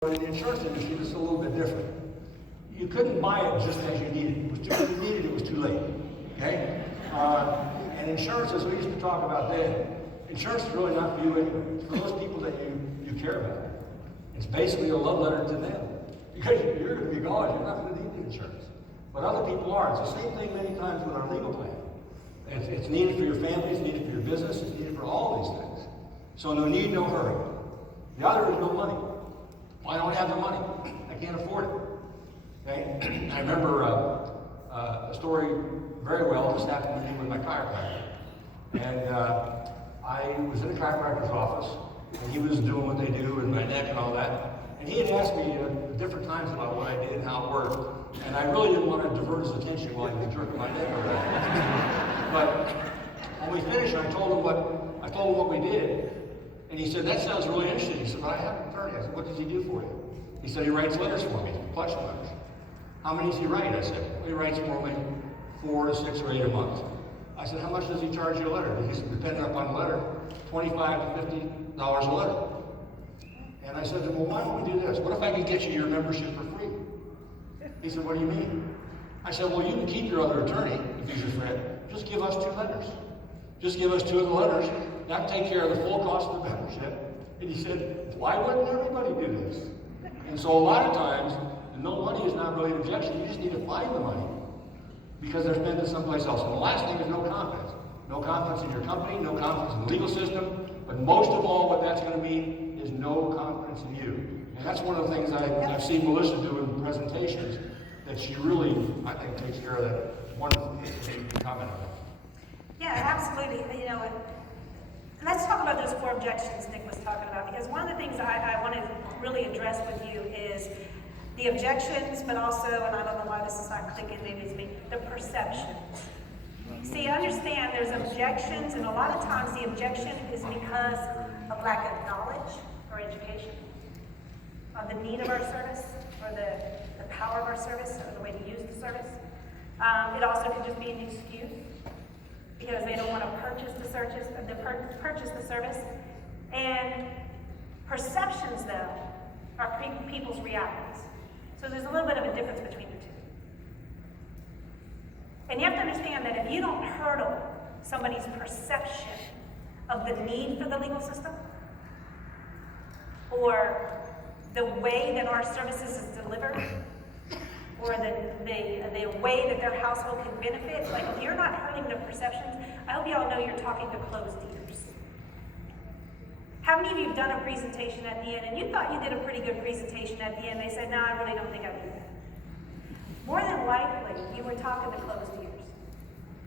But in the insurance industry, it's a little bit different. You couldn't buy it just as you needed it. When you needed it, it was too late. Okay? And insurance, as we used to talk about then, insurance is really not for you anyway. It's for those people that you care about. It's basically a love letter to them. Because you're going to be gone, you're not going to need the insurance. But other people are. It's the same thing many times with our legal plan. It's needed for your family, it's needed for your business, it's needed for all these things. So no need, no hurry. The other is no money. Well, I don't have the money. I can't afford it. Okay? I remember a story very well. This happened to me with my chiropractor. And I was in a chiropractor's office, and he was doing what they do with my neck and all that. And he had asked me at different times about what I did and how it worked. And I really didn't want to divert his attention while he was jerking my neck around. But when we finished, I told him what we did. And he said, "That sounds really interesting." He said, "But I have an attorney." I said, "What does he do for you?" He said, "He writes letters for me, collection letters." "How many does he write?" I said, "Well, he writes for me 4 to 6 or 8 a month." I said, "How much does he charge you a letter?" He said, "Depending upon the letter, $25 to $50 a letter." And I said to him, "Well, why don't we do this? What if I could get you your membership for free?" He said, "What do you mean?" I said, "Well, you can keep your other attorney if he's your friend. Just give us 2 letters. Just give us 2 of the letters. That take care of the full cost of the membership." And he said, "Why wouldn't everybody do this?" And so a lot of times, no money is not really an objection. You just need to find the money because they're spending it someplace else. And the last thing is no confidence. No confidence in your company, no confidence in the legal system. But most of all, what that's going to mean is no confidence in you. And that's one of the things I've seen Melissa do in presentations that she really, I think, takes care of that wonderful comment on it. Yeah, absolutely. You know, let's talk about those 4 objections Nick was talking about, because one of the things I want to really address with you is the objections, but also, and I don't know why this is not clicking, maybe it's me, the perceptions. See, understand there's objections, and a lot of times the objection is because of lack of knowledge or education, of the need of our service, or the power of our service, or the way to use the service. It also could just be an excuse, because they don't want to purchase the service. And perceptions, though, are people's realities. So there's a little bit of a difference between the two. And you have to understand that if you don't hurdle somebody's perception of the need for the legal system, or the way that our services is delivered, or the way that their household can benefit, like if you're not hurting their perceptions, I hope you all know you're talking to closed ears. How many of you have done a presentation at the end and you thought you did a pretty good presentation at the end? They said, "No, I really don't think I did that." More than likely, you were talking to closed ears.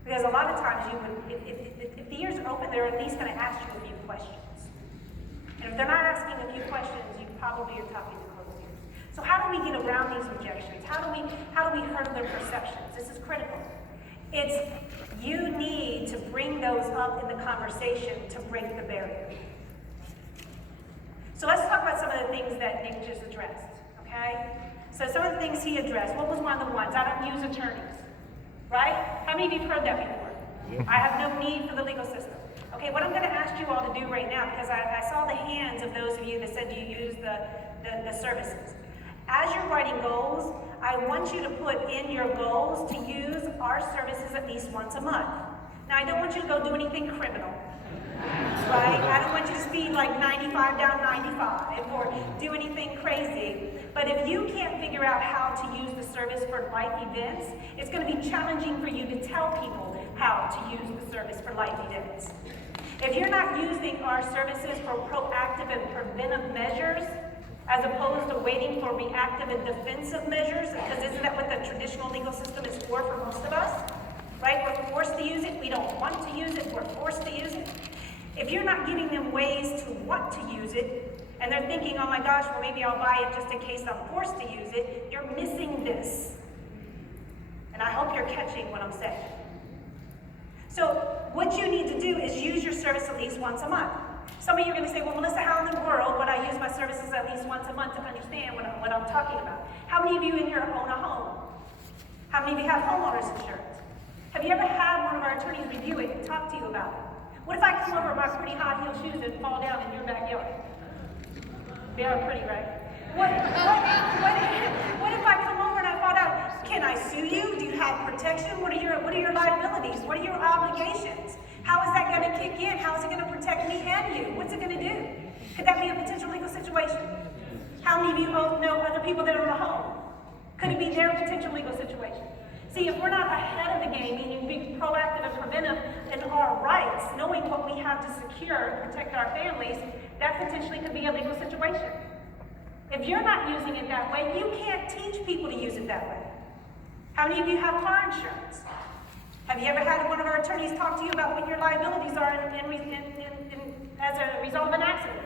Because a lot of times you would, if the ears are open, they're at least going to ask you a few questions. And if they're not asking a few questions, you probably are talking to closed ears. So how do we get around these objections? How do we hurdle their perceptions? This is critical. It's you need to bring those up in the conversation to break the barrier. So let's talk about some of the things that Nick just addressed, okay? So some of the things he addressed. What was one of the ones? I don't use attorneys, right? How many of you have heard that before? Yeah. I have no need for the legal system. Okay, what I'm going to ask you all to do right now, because I saw the hands of those of you that said you use the services. As you're writing goals, I want you to put in your goals to use our services at least once a month. Now, I don't want you to go do anything criminal, right? I don't want you to speed like 95 down 95 or do anything crazy. But if you can't figure out how to use the service for life events, it's going to be challenging for you to tell people how to use the service for life events. If you're not using our services for proactive and preventive measures, as opposed to waiting for reactive and defensive measures, because isn't that what the traditional legal system is for most of us? Right? We're forced to use it. We don't want to use it. We're forced to use it. If you're not giving them ways to want to use it, and they're thinking, "Oh my gosh, well maybe I'll buy it just in case I'm forced to use it," you're missing this. And I hope you're catching what I'm saying. So what you need to do is use your service at least once a month. Some of you are going to say, "Well, Melissa, how in the world would I use my services at least once a month to understand what I'm talking about?" How many of you in here own a home? How many of you have homeowners insurance? Have you ever had one of our attorneys review it and talk to you about it? What if I come over in my pretty high heel shoes and fall down in your backyard? They are pretty, right? What if I come over and I find out, can I sue you? Do you have protection? What are your liabilities? What are your obligations? How is that going to kick in? How is it going to protect me and you? What's it going to do? Could that be a potential legal situation? How many of you both know other people that own a home? Could it be their potential legal situation? See, if we're not ahead of the game, meaning being proactive and preventive in our rights, knowing what we have to secure and protect our families, that potentially could be a legal situation. If you're not using it that way, you can't teach people to use it that way. How many of you have car insurance? Have you ever had one of our attorneys talk to you about what your liabilities are as a result of an accident?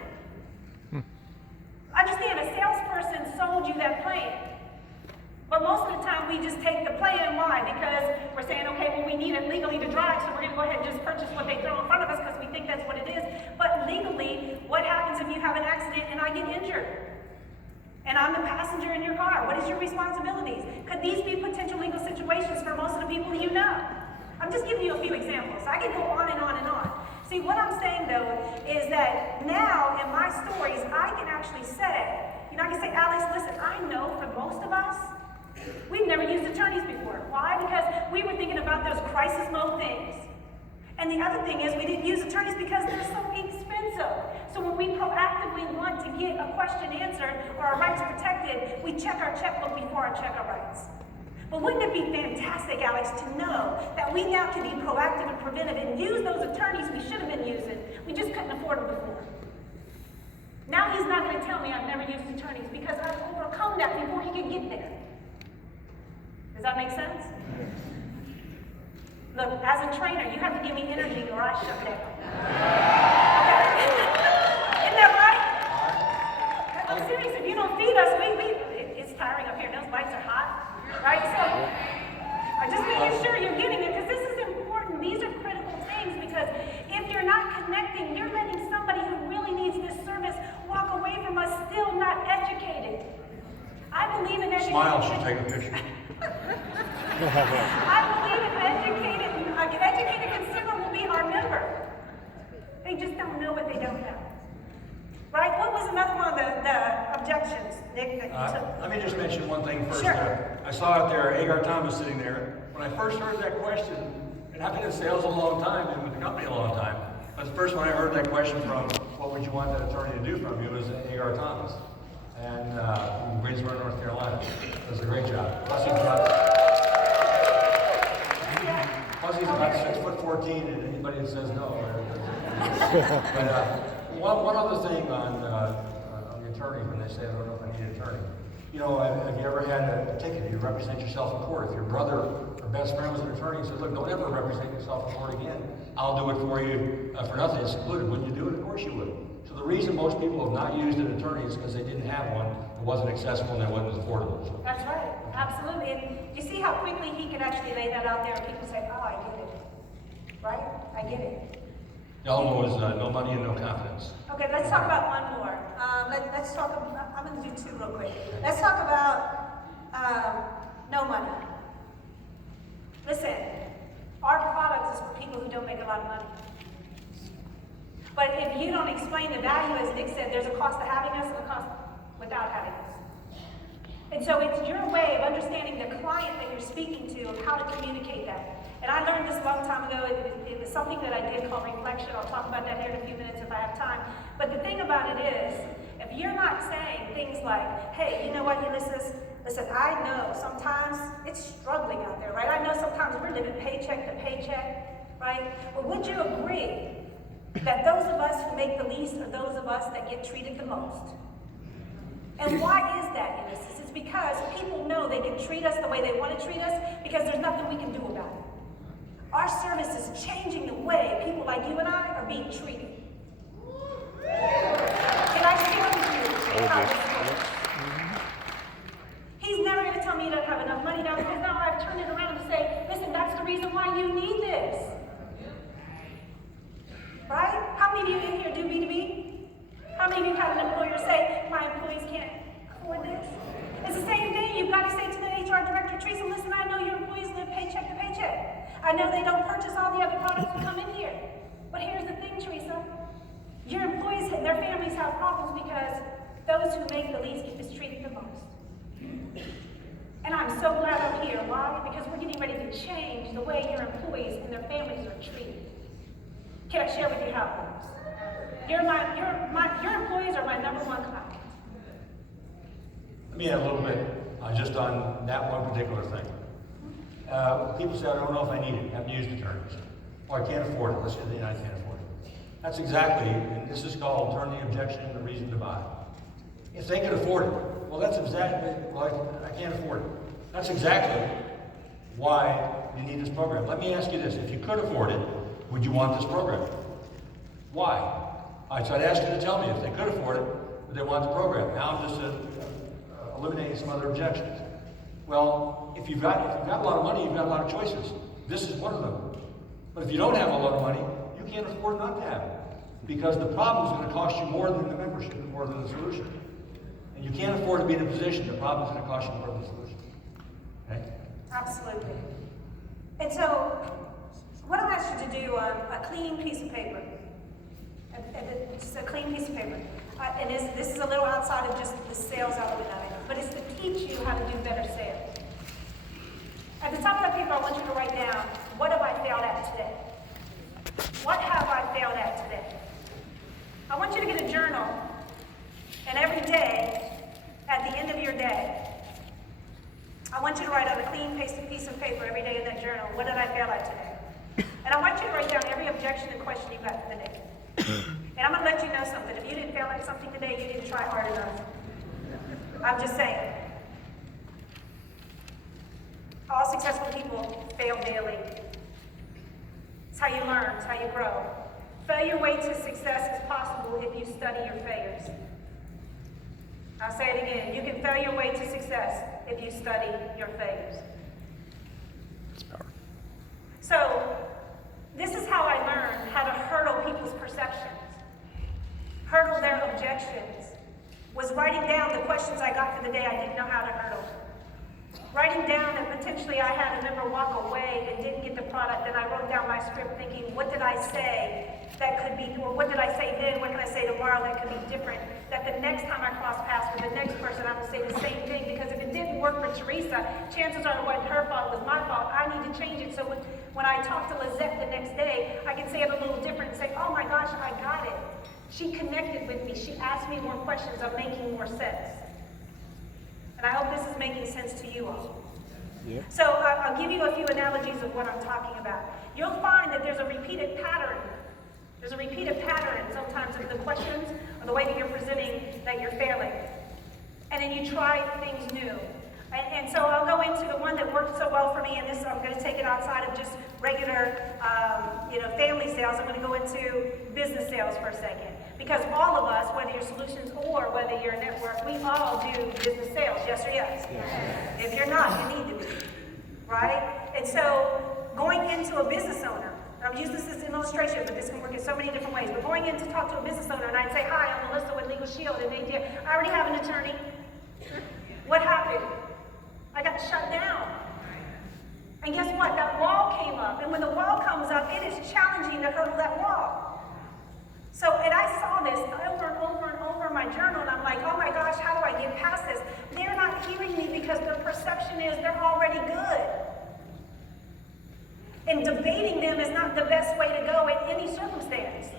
Understand, a salesperson sold you that plan. But most of the time, we just take the plan. Why? Because we're saying, okay, well, we need it legally to drive, so we're going to go ahead and just purchase what they throw in front of us because we think that's what it is. But legally, what happens if you have an accident and I get injured? And I'm the passenger in your car. What is your responsibilities? Could these be potential legal situations for most of the people you know? I'm just giving you a few examples. I could go on and on and on. See, what I'm saying, though, is that now in my stories, I can actually say, I can say, Alex, listen, I know for most of us, we've never used attorneys before. Why? Because we were thinking about those crisis mode things. And the other thing is we didn't use attorneys because they're so expensive. So when we proactively want to get a question answered or our rights protected, we check our checkbook before I check our rights. But wouldn't it be fantastic, Alex, to know that we now can be proactive and preventive and use those attorneys we should have been using? We just couldn't afford them before. Now he's not going to tell me I've never used attorneys because I've overcome that before he could get there. Does that make sense? Look, as a trainer, you have to give me energy or I shut down. Okay? Isn't that right? I'm serious. If you don't feed us, it's tiring up here. Those lights are hot. Right? So, I just making sure you're getting it because this is important. These are critical things because if you're not connecting, you're letting somebody who really needs this service walk away from us still not educated. I believe in education. Smile, she'll take a picture. I believe an educated consumer will be our member. They just don't know what they don't know. Right? What was another one of the objections, Nick, that you took? Let me just mention one thing first. Sure. I saw out there Agar Thomas sitting there. When I first heard that question, and I've been in sales a long time and with the company a long time, that's the first one I heard that question from, what would you want that attorney to do from you, was Agar Thomas. And from Greensboro, North Carolina. Does a great job. Plus he's about 6'14", and anybody that says no. But one other thing on the attorney, when they say, I don't know if I need an attorney. Have you ever had a ticket? You represent yourself in court. If your brother or best friend was an attorney and said, look, don't ever represent yourself in court again. I'll do it for you for nothing. It's included. Wouldn't you do it? Of course you would. So the reason most people have not used an attorney is because they didn't have one, it wasn't accessible, and it wasn't affordable. So. That's right. Absolutely. And you see how quickly he can actually lay that out there and people say, oh, I get it. Right? I get it. The other one was no money and no confidence. Okay, let's talk about one more. Let's talk about, I'm going to do two real quick. Let's talk about no money. Listen, our product is for people who don't make a lot of money. But if you don't explain the value, as Nick said, there's a cost to having us and a cost without having us. And so it's your way of understanding the client that you're speaking to and how to communicate that. And I learned this a long time ago. It was something that I did called reflection. I'll talk about that here in a few minutes if I have time. But the thing about it is, if you're not saying things like, hey, you know what, Ulysses? Listen, I know sometimes it's struggling out there, right? I know sometimes we're living paycheck to paycheck, right? But would you agree that those of us who make the least are those of us that get treated the most? And why is that, Ulysses? It's because people know they can treat us the way they want to treat us because there's nothing we can do about it. Our service is changing the way people like you and I are being treated. Can I share with you how this works? He's never going to tell me he doesn't have enough money now because now I've turned it around and say, listen, that's the reason why you need this. Right? How many of you in here do B2B? How many of you have an employer say, my employees can't afford this? It's the same thing. You've got to say to the HR director, Teresa, listen, I know your employees live paycheck to paycheck. I know they don't purchase all the other products that come in here. But here's the thing, Teresa. Your employees and their families have problems because those who make the least get mistreated the most. And I'm so glad I'm here. Why? Because we're getting ready to change the way your employees and their families are treated. Can I share with you how it works? Your employees are my number one client. Let me add a little bit just on that one particular thing. People say, I don't know if I need it. I haven't used attorneys. Or I can't afford it. Let's say I can't afford it. That's exactly, and this is called turn the objection into reason to buy. If they can afford it, well, that's exactly, well, I can't afford it. That's exactly why you need this program. Let me ask you this. If you could afford it, would you want this program? Why? So I'd ask you to tell me if they could afford it, would they want the program? Now I'm just eliminating some other objections. Well, if you've got a lot of money, you've got a lot of choices. This is one of them. But if you don't have a lot of money, you can't afford not to have it. Because the problem is going to cost you more than the membership and more than the solution. And you can't afford to be in a position the problem is going to cost you more than the solution. Okay? Absolutely. And so, what I want you to do on a clean piece of paper, just a clean piece of paper, and this is a little outside of just the sales element of it, but it's to teach you how to do better sales. At the top of that paper, I want you to write down, what have I failed at today? What have I failed at today? I want you to get a journal, and every day, at the end of your day, I want you to write on a clean piece of paper every day in that journal, what did I fail at today? And I want you to write down every objection and question you got for the day. And I'm going to let you know something. If you didn't fail at something today, you didn't try hard enough. I'm just saying. All successful people fail daily. It's how you learn, it's how you grow. Failure way to success is possible if you study your failures. I'll say it again. You can fail your way to success if you study your failures. That's powerful. So, this is how I learned how to hurdle people's perceptions, hurdle their objections, was writing down the questions I got for the day I didn't know how to hurdle. Writing down that potentially I had a member walk away and didn't get the product, and I wrote down my script thinking, what did I say that could be, or what did I say then, what can I say tomorrow that could be different, that the next time I cross paths with the next person, I will say the same thing, because if it didn't work for Teresa, chances are it wasn't her fault, it was my fault. I need to change it, so when I talk to Lizette the next day, I can say it a little different and say, oh my gosh, I got it. She connected with me, she asked me more questions, I'm making more sense. And I hope this is making sense to you all. Yeah. So I'll give you a few analogies of what I'm talking about. You'll find that there's a repeated pattern. There's a repeated pattern sometimes of the questions or the way that you're presenting that you're failing. And then you try things new. And so I'll go into the one that worked so well for me, and this I'm going to take it outside of just regular family sales. I'm going to go into business sales for a second. Because all of us, whether you're solutions or whether you're a network, we all do business sales, yes or yes? Yes. If you're not, you need to be, right? And so going into a business owner, I'm using this as an illustration, but this can work in so many different ways. But going in to talk to a business owner, and I'd say, hi, I'm Melissa with Legal Shield, and I already have an attorney. What happened? I got shut down. And guess what? That wall came up. And when the wall comes up, it is challenging to hurdle that wall. So, and I saw this over and over and over in my journal, and I'm like, oh my gosh, how do I get past this? They're not hearing me because their perception is they're already good. And debating them is not the best way to go in any circumstance,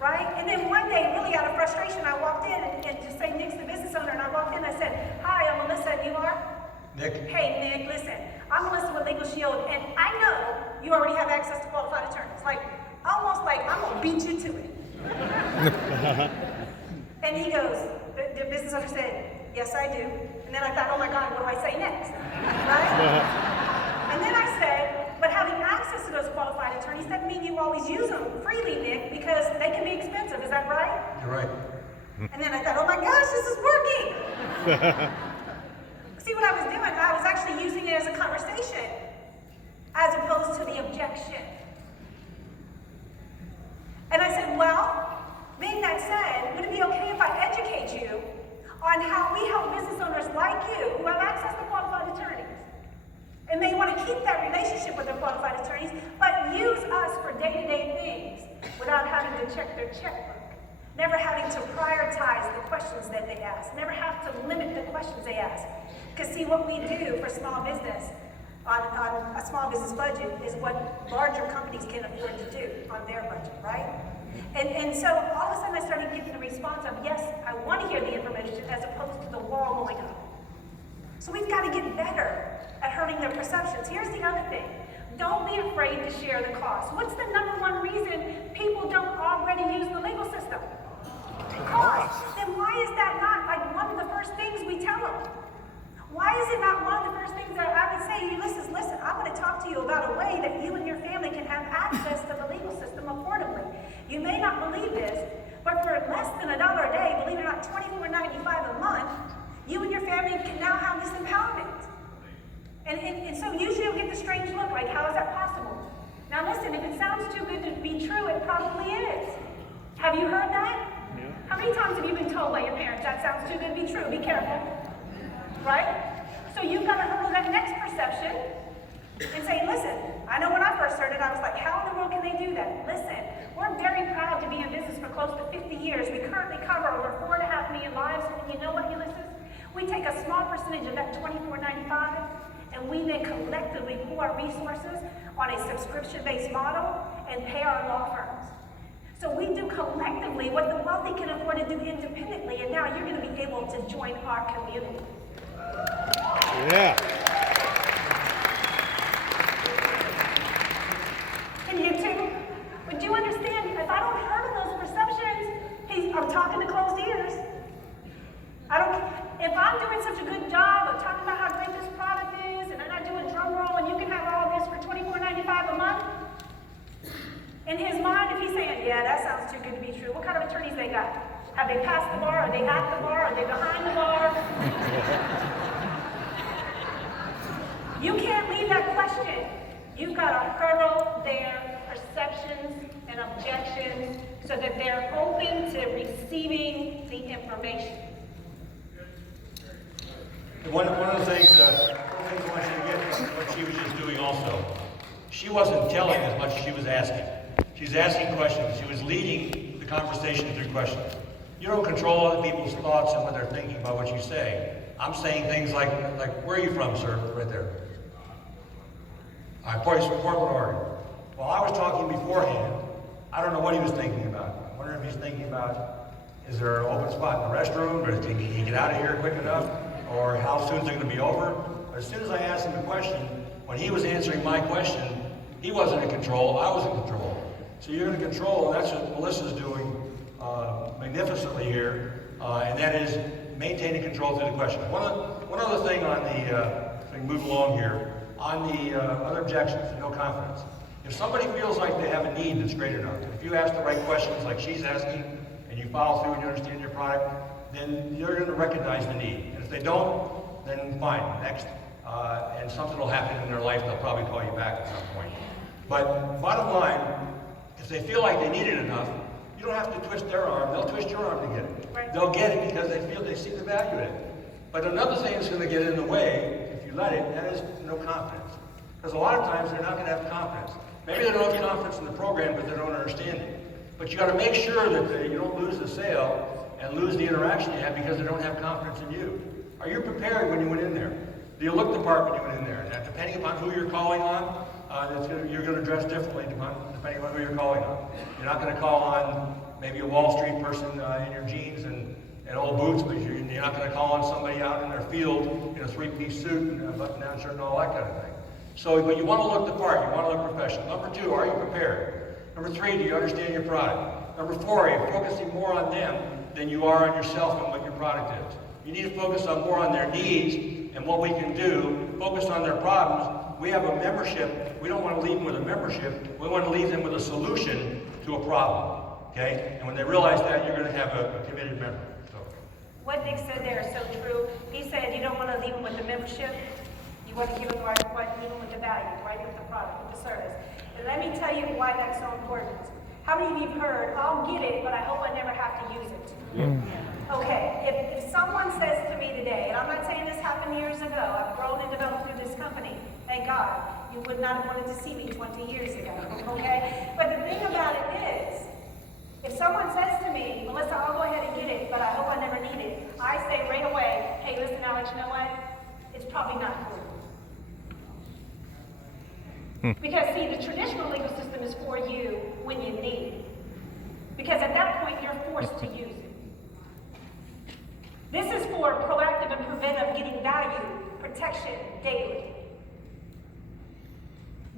right? And then one day, really out of frustration, I walked in and just say, Nick's the business owner, and I walked in and I said, hi, I'm Melissa, and you are? Nick. Hey, Nick, listen, I'm Melissa with Legal Shield, and I know you already have access to qualified attorneys. Like, almost like I'm gonna beat you to it. And he goes, the business owner said, yes, I do. And then I thought, oh my God, what do I say next? Right? And then I said, but having access to those qualified attorneys doesn't mean you always use them freely, Nick, because they can be expensive. Is that right? You're right. And then I thought, oh my gosh, this is working. See what I was doing? I was actually using it as a conversation as opposed to the objection. And I said, well, being that said, would it be okay if I educate you on how we help business owners like you who have access to qualified attorneys and may want to keep that relationship with their qualified attorneys, but use us for day-to-day things without having to check their checkbook? never having to prioritize the questions that they ask, never have to limit the questions they ask. Because see, what we do for small business, on a small business budget, is what larger companies can afford to do on their budget, right? And so all of a sudden I started getting the response of, yes, I want to hear the information as opposed to the wall going up. So we've got to get better at hurting their perceptions. Here's the other thing. Don't be afraid to share the cost. What's the number one reason people don't already use the legal system? Cost. Then why is that not like one of the first things we tell them? Why is it not one of the first things that I would say to you, listen, I'm going to talk to you about a way that you and your family can have access to the legal system affordably. You may not believe this, but for less than $1 a day, believe it or not, $24.95 a month, you and your family can now have this empowerment. And so usually you'll get the strange look, like, how is that possible? Now listen, if it sounds too good to be true, it probably is. Have you heard that? Yeah. How many times have you been told by your parents, that sounds too good to be true, be careful? Right? So you've got to hurdle that next perception and say, listen, I know when I first heard it, I was like, how in the world can they do that? Listen, we're very proud to be in business for close to 50 years. We currently cover over 4.5 million lives, and you know what, Ulysses? We take a small percentage of that $24.95, and we then collectively pool our resources on a subscription-based model and pay our law firms. So we do collectively what the wealthy can afford to do independently, and now you're going to be able to join our community. Yeah. Can you too? But you understand, if I don't hurt those perceptions, I'm talking to closed ears. If I'm doing such a good job of talking about how great this product is, and then I do a drum roll and you can have all this for $24.95 a month, in his mind, if he's saying, yeah, that sounds too good to be true, what kind of attorneys they got? Have they passed the bar? Are they at the bar? Are they behind the bar? You can't leave that question. You've got to hurdle their perceptions and objections so that they're open to receiving the information. One of the things I want you to get from what she was just doing also, she wasn't telling as much as she was asking. She was asking questions. She was leading the conversation through questions. You don't control other people's thoughts and what they're thinking about what you say. I'm saying things like where are you from, sir? Right there. I'm from Portland, Oregon. While I was talking beforehand, I don't know what he was thinking about. I wonder if he's thinking about, is there an open spot in the restroom, or can he get out of here quick enough, or how soon is it going to be over? But as soon as I asked him a question, when he was answering my question, he wasn't in control, I was in control. So you're in control, and that's what Melissa's doing magnificently here, and that is maintaining control through the question. One other thing on the, so we move along here, on the other objections, no confidence. If somebody feels like they have a need that's great enough, if you ask the right questions like she's asking, and you follow through and you understand your product, then you're going to recognize the need. And if they don't, then fine, next. And something will happen in their life, they'll probably call you back at some point. But bottom line, if they feel like they need it enough, you don't have to twist their arm, they'll twist your arm to get it. Right. They'll get it because they see the value in it. But another thing that's going to get in the way, if you let it, that is no confidence. Because a lot of times they're not going to have confidence. Maybe they don't have confidence in the program, but they don't understand it. But you got to make sure that you don't lose the sale and lose the interaction you have because they don't have confidence in you. Are you prepared when you went in there? Do you look the part when you went in there? Now, depending upon who you're calling on, you're going to dress differently depending on who you're calling on. You're not going to call on maybe a Wall Street person in your jeans and old boots, but you're not going to call on somebody out in their field in a three-piece suit and a button-down shirt and all that kind of thing. So, but you want to look the part. You want to look professional. Number 2, are you prepared? Number 3, do you understand your product? Number 4, are you focusing more on them than you are on yourself and what your product is? You need to focus on more on their needs and what we can do, focus on their problems. We have a membership. We don't want to leave them with a membership. We want to leave them with a solution to a problem, okay? And when they realize that, you're going to have a committed member. So. What Nick said there is so true. He said you don't want to leave them with the membership. You want to give them leave them with the value, right? With the product, with the service. And let me tell you why that's so important. How many of you have heard, I'll get it, but I hope I never have to use it? Okay, if someone says to me today, and I'm not saying this happened years ago, I've grown and developed through this company, thank God. You would not have wanted to see me 20 years ago, okay? But the thing about it is, If someone says to me, Melissa, I'll go ahead and get it, but I hope I never need it, I say right away, hey, listen, Alex, you know what? It's probably not for you. Because, see, the traditional legal system is for you when you need it. Because at that point, you're forced to use it. This is for proactive and preventive getting value, protection daily.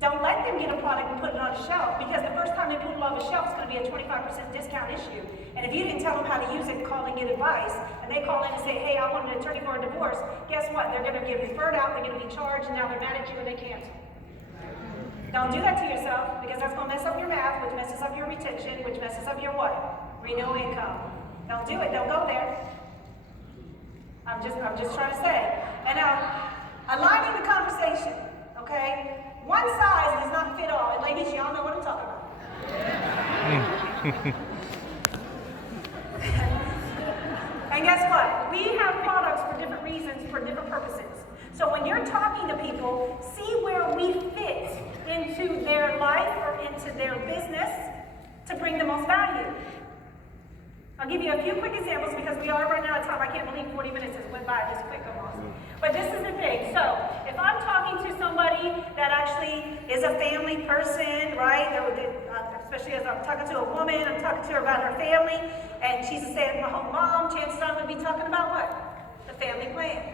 Don't let them get a product and put it on a shelf, because the first time they put it on the shelf, it's going to be a 25% discount issue. And if you didn't tell them how to use it, call and get advice, and they call in and say, hey, I want an attorney for a divorce, guess what? They're going to get referred out, they're going to be charged, and now they're mad at you and they cancel. Don't do that to yourself, because that's going to mess up your math, which messes up your retention, which messes up your what? Renewal income. Don't do it. Don't go there. I'm just trying to say. And now, aligning the conversation, okay? One size does not fit all. And ladies, y'all know what I'm talking about. And guess what? We have products for different reasons, for different purposes. So when you're talking to people, see where we fit into their life or into their business to bring the most value. I'll give you a few quick examples because we are running out of time. I can't believe 40 minutes has went by this quick almost. But this is the thing. So if I'm talking to somebody that actually is a family person, right? Especially as I'm talking to a woman, I'm talking to her about her family, and she's a stay-at-home mom, chances are I'm going to be talking about what? The family plan.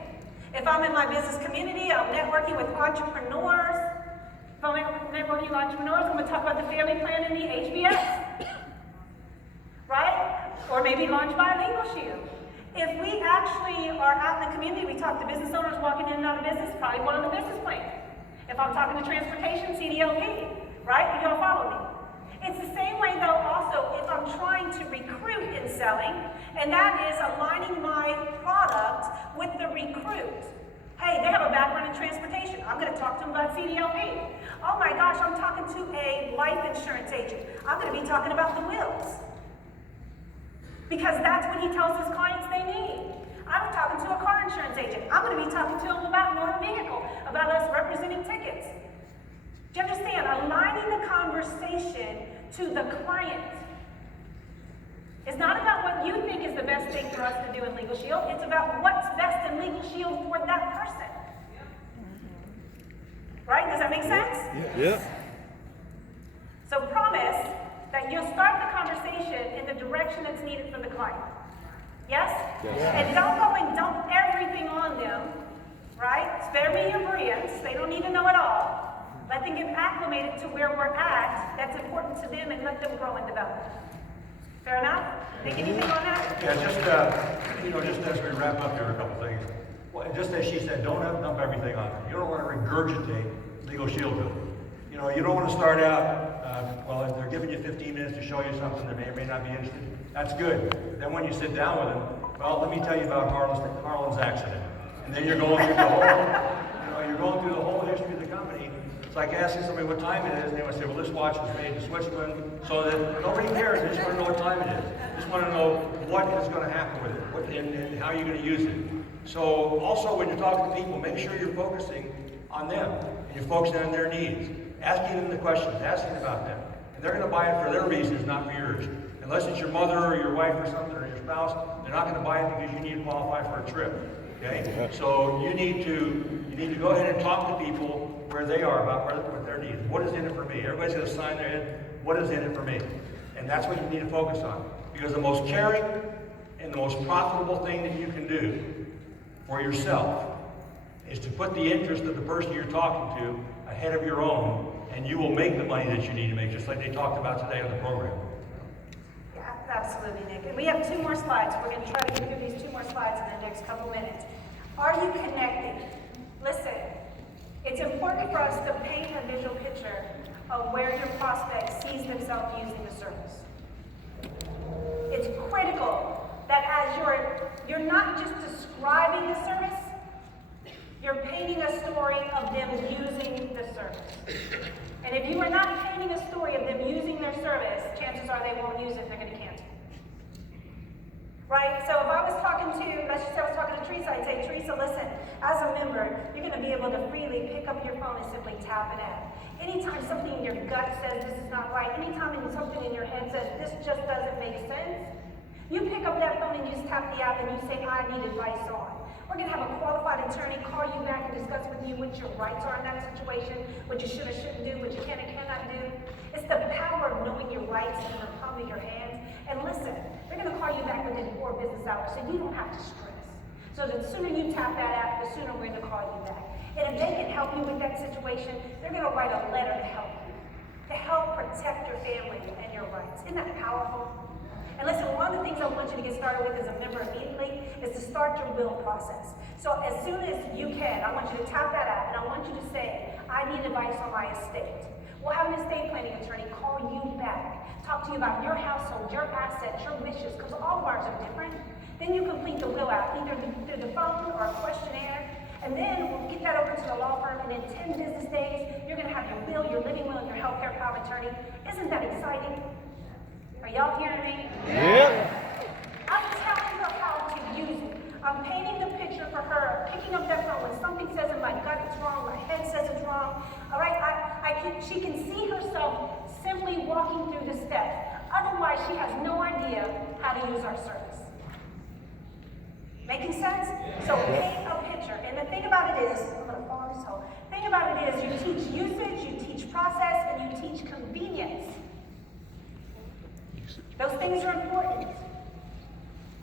If I'm in my business community, I'm networking with entrepreneurs. If I'm networking with entrepreneurs, I'm going to talk about the family plan and the HBS. Right? Or maybe launched by Legal Shield. If we actually are out in the community, we talk to business owners walking in and out of business, probably one on the business plan. If I'm talking to transportation, CDLP, right? You don't follow me. It's the same way though also if I'm trying to recruit in selling, and that is aligning my product with the recruit. Hey, they have a background in transportation. I'm going to talk to them about CDLP. Oh my gosh, I'm talking to a life insurance agent. I'm going to be talking about the wills. Because that's what he tells his clients they need. I'm talking to a car insurance agent. I'm going to be talking to him about motor vehicle, about us representing tickets. Do you understand? Aligning the conversation to the client. It's not about what you think is the best thing for us to do in Legal Shield. It's about what's best in Legal Shield for that person. Right? Does that make sense? Yeah. So promise that you'll start the conversation in the direction that's needed for the client. Yes? And don't go and dump everything on them, right? Spare me your brilliance. They don't need to know it all. Let them get acclimated to where we're at. That's important to them, and let them grow and develop. Fair enough? Think anything on that? Yeah, just as we wrap up here, a couple things. Well, just as she said, don't dump everything on them. You don't want to regurgitate Legal Shield to them. You don't want to start out, well, if they're giving you 15 minutes to show you something that may or may not be interested, that's good. Then when you sit down with them, well, let me tell you about Harlan's accident. And then you're going through the whole history of the company. It's like asking somebody what time it is, and they would say, well, this watch was made in Switzerland, so that nobody cares. They just want to know what time it is. They just want to know what is going to happen with it, and how you're going to use it. So also when you're talking to people, make sure you're focusing on them, and you're focusing on their needs. Asking them the questions, asking about them. And they're going to buy it for their reasons, not for yours. Unless it's your mother or your wife or something, or your spouse, they're not going to buy it because you need to qualify for a trip. Okay? So you need to go ahead and talk to people where they are about what their needs. What is in it for me? Everybody's going to sign their head, what is in it for me? And that's what you need to focus on. Because the most caring and the most profitable thing that you can do for yourself is to put the interest of the person you're talking to ahead of your own, and you will make the money that you need to make, just like they talked about today on the program. Yeah, absolutely, Nick. And we have 2 more slides. We're going to try to get through these 2 more slides in the next couple minutes. Are you connecting? Listen, it's important for us to paint a visual picture of where your prospect sees themselves using the service. It's critical that as you're not just describing the service, you're painting a story of them using the service. And if you are not painting a story of them using their service, chances are they won't use it and they're going to cancel. Right? So if I was talking to, let's just say I was talking to Teresa, I'd say, Teresa, listen, as a member, you're going to be able to freely pick up your phone and simply tap an app. Anytime something in your gut says this is not right, anytime something in your head says this just doesn't make sense, you pick up that phone and you just tap the app and you say, I need advice on. We're going to have a qualified attorney call you back and discuss with you what your rights are in that situation, what you should or shouldn't do, what you can and cannot do. It's the power of knowing your rights in the palm of your hands. And listen, they're going to call you back within 4 business hours, so you don't have to stress. So the sooner you tap that app, the sooner we're going to call you back. And if they can help you with that situation, they're going to write a letter to help you, to help protect your family and your rights. Isn't that powerful? And listen, one of the things I want you to get started with as a member immediately is to start your will process. So as soon as you can, I want you to tap that app and I want you to say, I need advice on my estate. We'll have an estate planning attorney call you back, talk to you about your household, your assets, your wishes, because all of ours are different. Then you complete the will out, either through the phone or a questionnaire, and then we'll get that over to the law firm, and in 10 business days, you're going to have your will, your living will, and your healthcare power of attorney. Isn't that exciting? Are y'all hearing me? Yeah. I'm telling her how to use it. I'm painting the picture for her, picking up that phone when something says in my gut it's wrong, my head says it's wrong. All right, she can see herself simply walking through the steps. Otherwise, she has no idea how to use our service. Making sense? So paint a picture. And the thing about it is, I'm going to fall on this hole. The thing about it is you teach usage, you teach process, and you teach convenience. Those things are important,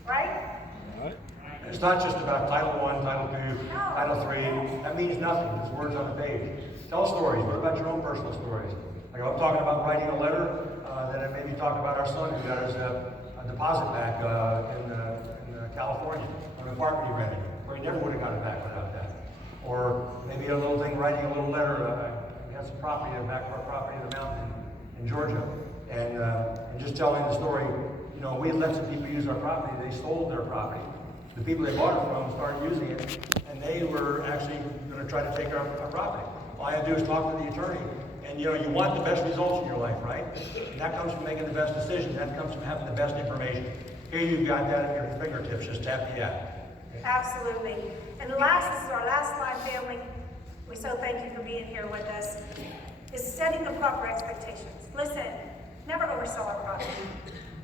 right? Right. It's not just about Title I, Title II, Title III. That means nothing. It's words on the page. Tell stories. What about your own personal stories? Like if I'm talking about writing a letter, then I maybe talk about our son who got his a deposit back in California on an apartment he rented, where he never would have got it back without that. Or maybe a little thing, writing a little letter. We had some property, the back of our property in the mountain in Georgia. And just telling the story, you know, we had let some people use our property. They sold their property. The people they bought it from started using it, and they were actually going to try to take our property. All I had to do is talk to the attorney. And, you know, you want the best results in your life, right? And that comes from making the best decisions. That comes from having the best information. Here you've got that at your fingertips. Just tap the app. Absolutely. And this is our last slide, family. We so thank you for being here with us. Is setting the proper expectations. Listen. Never oversell our product.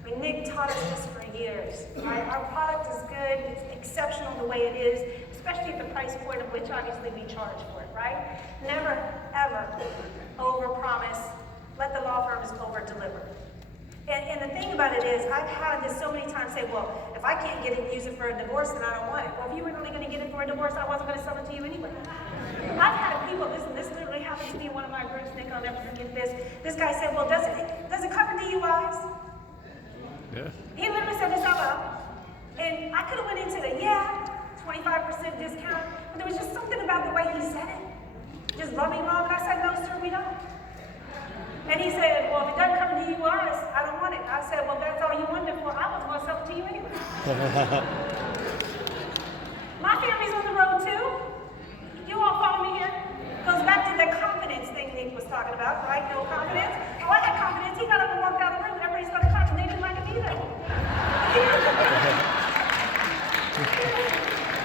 I mean, Nick taught us this for years. Right? Our product is good, it's exceptional the way it is, especially at the price point of which obviously we charge for it, right? Never, ever overpromise. Let the law firms over-deliver. And the thing about it is, I've had this so many times say, well, if I can't get it, use it for a divorce, then I don't want it. Well, if you were only going to get it for a divorce, I wasn't going to sell it to you anyway. I've had people, listen, this literally happened to me in one of my groups, Nick, I'll never forget this. This guy said, well, does it cover DUIs? Yeah. He literally said this out loud. And I could have went into the, 25% discount, but there was just something about the way he said it. Just rubbed me wrong, and I said, no, sir, we don't. And he said, well, if it doesn't cover DUIs, I don't want it. I said, well, that's all you wanted it for. I was going to sell it to you anyway. My family's on the road too. You all follow me here? Goes back to the confidence thing Nick was talking about, right? No confidence. Oh, I had confidence. He got up and walked out of the room. Everybody started talking. They didn't like to be there.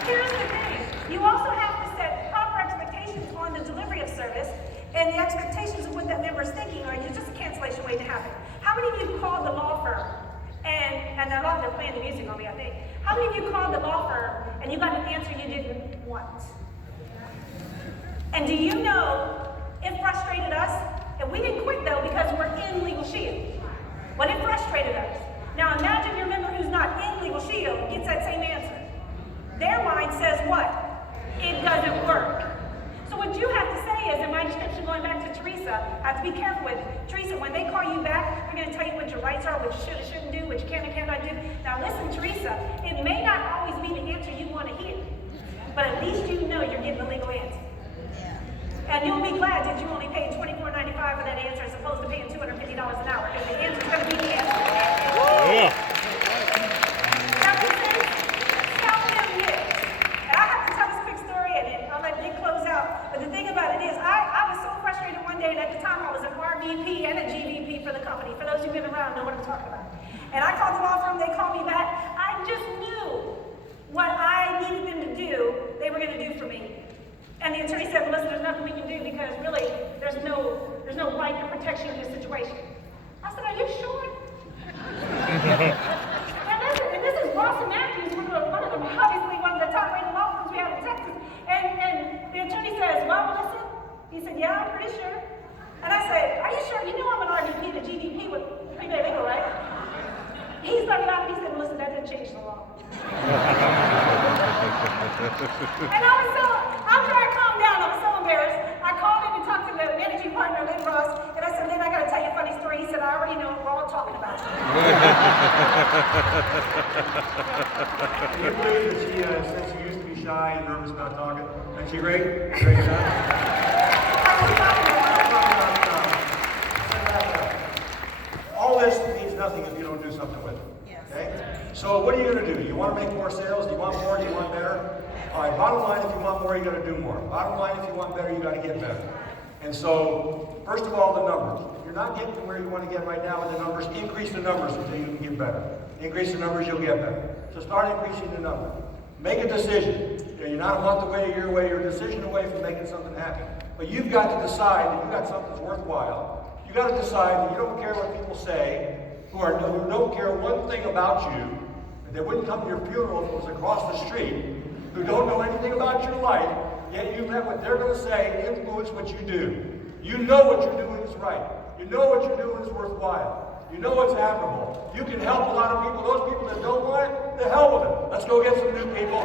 Here's the thing. You also have to set proper expectations on the delivery of service and the expectations of what that member is thinking, or it's just a cancellation waiting to happen. How many of you called the law firm and they're playing the music on me, I think. How many of you called the law firm and you got an answer you didn't want? And do you know it frustrated us? And we didn't quit though because we're in Legal Shield. But it frustrated us. Now imagine your member who's not in Legal Shield gets that same answer. Their mind says what? It doesn't work. So what you have to say is, in my description going back to Teresa, I have to be careful with Teresa, when they call you back, they're going to tell you what your rights are, what you should or shouldn't do, what you can and cannot do. Now listen, Teresa, it may not always be the answer you want to hear, but at least you know you're getting the legal answer. And you'll be glad that you only paid $24.95 for that answer as opposed to paying $250 an hour, because the answer's going to be the answer. Yeah. That makes sense? Tell them yes. And I have to tell this quick story, and then I'll let Nick close out. But the thing about it is, I was so frustrated one day, and at the time I was an RVP and a GVP for the company. For those who've been around know what I'm talking about. And I called the law firm, they called me back. I just knew what I the attorney said, well, listen, there's nothing we can do because really there's no blanket protection in this situation. I said, are you sure? And this is Boston Matthews, one of them, obviously one of the top rated law firms we have in Texas. And the attorney says, well, Melissa? He said, yeah, I'm pretty sure. And I said, are you sure? You know I'm an RVP to GDP with three-day legal, right? He started out and he said, Melissa, that didn't change the law. And after I calmed down, I was so embarrassed. I called him and talked to the managing partner, Lynn Ross, and I said, Lynn, I got to tell you a funny story. He said, I already know what we're all talking about. Can you believe that she said she used to be shy and nervous about talking? Isn't she great? Great job. All this means nothing if you don't do something with it. Okay? So what are you going to do? You want to make more sales? Do you want more? Do you want better? All right, bottom line, if you want more, you got to do more. Bottom line, if you want better, you got to get better. And so, first of all, the numbers. If you're not getting to where you want to get right now with the numbers, increase the numbers until you can get better. Increase the numbers, you'll get better. So start increasing the numbers. Make a decision. You're not a month away, a year away, you're a decision away from making something happen. But you've got to decide that you've got something that's worthwhile. You've got to decide that you don't care what people say, who don't care one thing about you, and they wouldn't come to your funeral if it was across the street, who don't know anything about your life, yet you let what they're going to say influence what you do. You know what you're doing is right. You know what you're doing is worthwhile. You know what's admirable. You can help a lot of people. Those people that don't want it, the hell with it. Let's go get some new people.